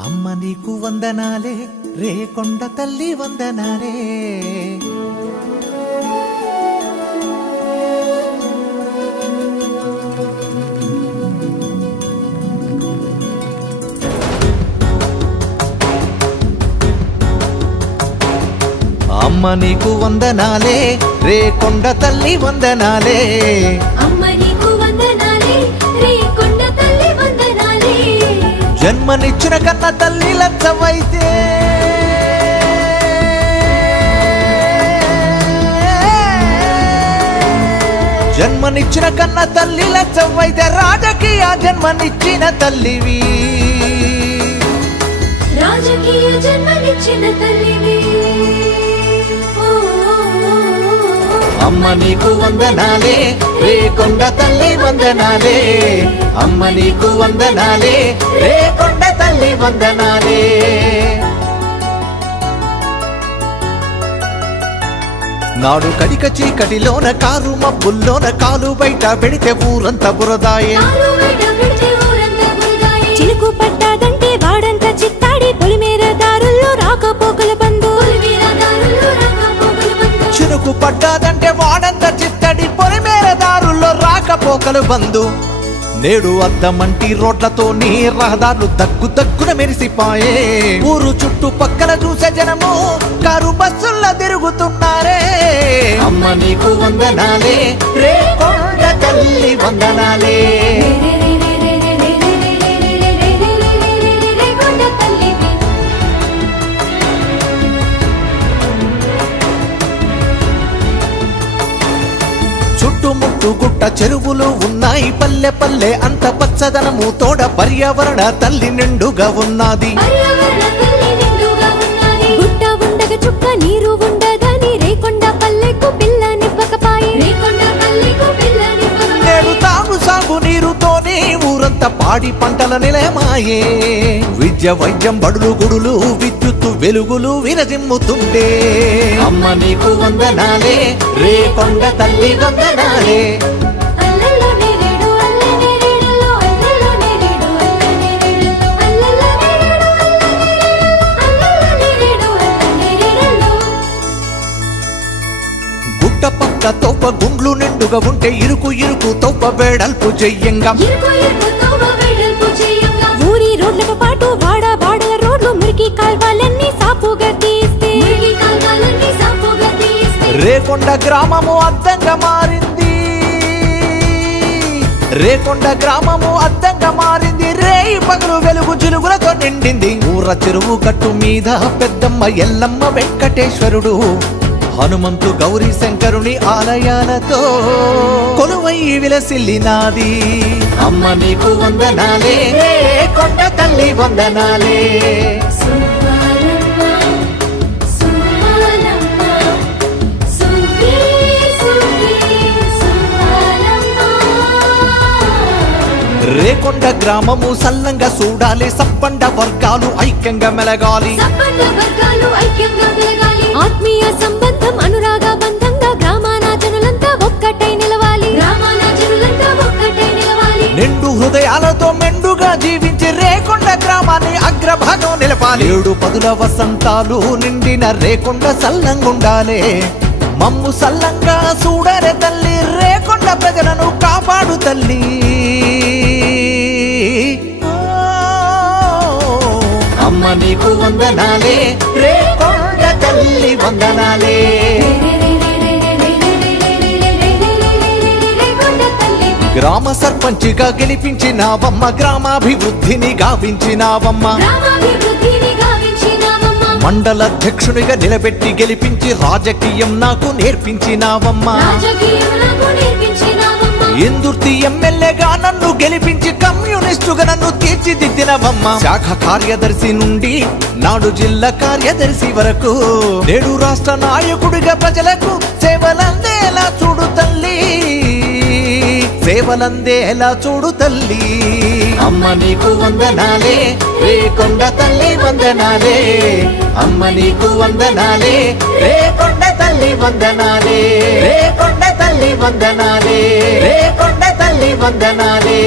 అమ్మ నీకు వందనాలే రేకొండ తల్లి వందనాలే. అమ్మ నీకు వందనాలే రేకొండ తల్లి వందనాలే. అమ్మ నీకు వందనాలే రేకొండ తల్లి వందనాలే. జన్మనిచ్చిన కన్న తల్లి లచ్చవైతే జన్మనిచ్చిన కన్న తల్లి లచ్చవైతే రాజకీయ జన్మనిచ్చిన తల్లివి. రాజకీయ జన్మనిచ్చిన తల్లివి. అమ్మ నీకు వందనాలే రేకొండ తల్లి వందనాలే. అమ్మ నీకు వందనాలే రేకొండ తల్లి వందనాలే. నాడు కడిక చీకటిలోన కారు మబ్బుల్లోన కాలు బయట పెడితే ఊరంతా బురదాయే. చిలుకు పడ్డాదంటే వాడంతా చిత్తాడి పొలిమేర దారుల్లో రాకపోకల బంధు. చినుకు పడ్డాదంటే వాడంతా చిత్తడి పొలిమేర దారుల్లో రాకపోకలు బంధు. నేడు అద్దమంటి రోడ్లతో నీ రహదారులు దగ్గు దగ్గున మెరిసిపాయే. ఊరు చుట్టుపక్కల చూసే జనము కారు బస్సుల్లో తిరుగుతున్నారే. అమ్మ నీకు వందనాలే రేకొండ తల్లి వందనాలే. చుట్టుముట్టు గుట్ట చెరువులు ఉన్నాయి, పల్లె పల్లె అంత పచ్చదనము తోడ పర్యావరణ తల్లి నిండుగా ఉన్నది. గుట్ట ఉండగ చుక్క నీరు ఉండదని రేకొండ పల్లెకు పిల్లనివ్వకపాయే. నేడు తాగు సాగు నీరుతోనే ఊరంతా పాడి పంటల నిలయమాయే. విద్య వైద్యం బడులు గుడులు విద్యుత్తు వెలుగులు విరజిమ్ముతుంటే. అమ్మ నీకు వందనాలే రేకొండ తల్లి వందనాలే. గుట్ట పక్క తోప గుండ్లు నిండుగా ఉంటే ఇరుకు ఇరుకు తోప వేడల్పు చెయ్యంగా. ఊరి రోడ్లకు పాటు వాడ బాడల రోడ్లు మురికి కాల్వాలన్నీ సాపుగా తీస్తే. రేకొండ గ్రామము అద్దంగా మారింది. రేకొండ గ్రామము అద్దంగా మారింది. రేయి పగలు వెలుగు జిలుగులతో నిండింది. ఊర చెరువు కట్టు మీద పెద్దమ్మ ఎల్లమ్మ వెంకటేశ్వరుడు హనుమంతు గౌరీ శంకరుని ఆలయాలతో కొలువై విలసిల్లినాది. అమ్మ నీకు వందనాలే రేకొండ తల్లి వందనాలే. రేకొండ గ్రామము సల్లంగా చూడాలి, సప్పండ వర్గాలు ఐక్యంగా మెలగాలి. ఆత్మీయ సంబంధం అనురాగ బంధంగా గ్రామాన జనులంతా ఒక్కటై నిలవాలి. నిండు హృదయాలతో మెండుగా జీవించి రేకొండ గ్రామాన్ని అగ్రభాగం నిలపాలి. 7 పదుల వసంతాలు నిండిన రేకొండ సల్లంగుండాలే. మమ్ము సల్లంగా చూడరే తల్లి, రేకొండ ప్రజలను కాపాడు తల్లి. అమ్మ నీకు వందనాలే రేకొండ తల్లి వందనాలే. గ్రామ సర్పంచిగా గెలిపించినావమ్మ, గ్రామాభివృద్ధిని గావించినావమ్మ. మండలాధ్యక్షునిగా నిలబెట్టి గెలిపించి రాజకీయం నాకు నేర్పించినావమ్మ. ఇందుర్తి ఎమ్మెల్యేగా నన్ను గెలిపించి కమ్యూనిస్టుగా నన్ను తీర్చిదిద్దినవమ్మ. శాఖ కార్యదర్శి నుండి నాడు జిల్లా కార్యదర్శి వరకు నేడు రాష్ట్ర నాయకుడిగా ప్రజలకు సేవలందేలా చూడు తల్లి, సేవలందేలా చూడు తల్లి. అమ్మ నీకు వందనాలే రేకొండ తల్లి వందనాలే. అమ్మ నీకు వందనాలే రేకొండ తల్లి వందనాలే. రేకొండ తల్లి వందనాలే. రేకొండ తల్లి వందనాలే.